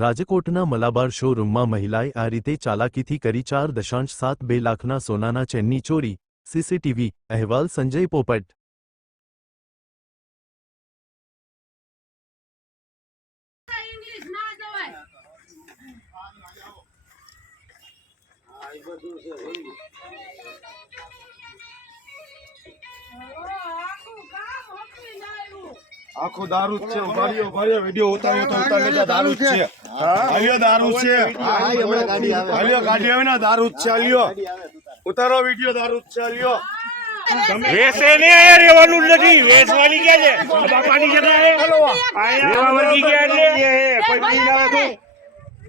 રાજકોટના મલાબાર શોરૂમમાં મહિલાએ આ રીતે ચાલાકીથી કરી 4.72 લાખના સોનાના ચેનની ચોરી. સીસીટીવી અહેવાલ સંજય પોપટ. આખો દારૂ જ છે. ઉભારીઓ વિડિયો ઉતાર્યો તો ઉતાર લેતા દારૂ જ છે. આલ્યો દારૂ છે. આલ્યો ગાડી આવે ને દારૂ જ છે. આલ્યો ઉતારો વિડિયો દારૂ જ છે. આલ્યો વેસે ને આયા રેવાનું નથી. વેસવાની કે છે બાપાની જગ્યાએ આયા વર્ગી ગયા છે. કોઈ દી ના તો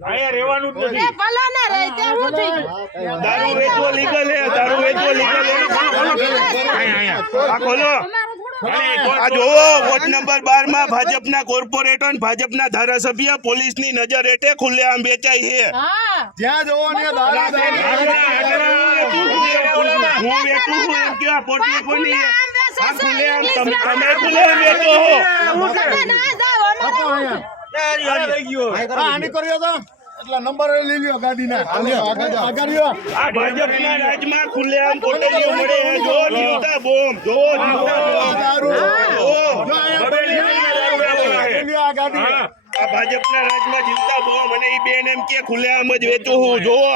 આયા રેવાનું જ નથી. ભલા ના રહે તે હું થઈ દારૂ વેચવો લીગલ છે. દારૂ વેચવો લીગલ છે. આયા આ ખોલો. આ જોવો વોર્ડ નંબર 12 માં ભાજપના કોર્પોરેટર અને ભાજપના ધારાસભ્ય પોલીસની નજર હેઠે ખુલ્લેઆમ વેચાય છે. હા જ્યાં જોવો ને દારૂ હું વેચું છું એમ કે આ પોટલી કોની છે? આ ખુલ્લેઆમ તમે ખુલ્લેઆમ વેચો છો. તમે ના જાવ અમારે આની કર્યો તો એટલા નંબર લઈ લ્યો ગાડીના. આગળ્યો આ ભાજપના રાજમાં ખુલ્લેઆમ પોટલીઓ મળે છે. જો જીવતા બોમ્બ જો જીવતા બોમ્બ આ ગાડી આ ભાજપના રાજમાં જીવતા બોમ્બ અને ઈ બેન એમ કે ખુલ્લેઆમ જ વેચું હું જોવો.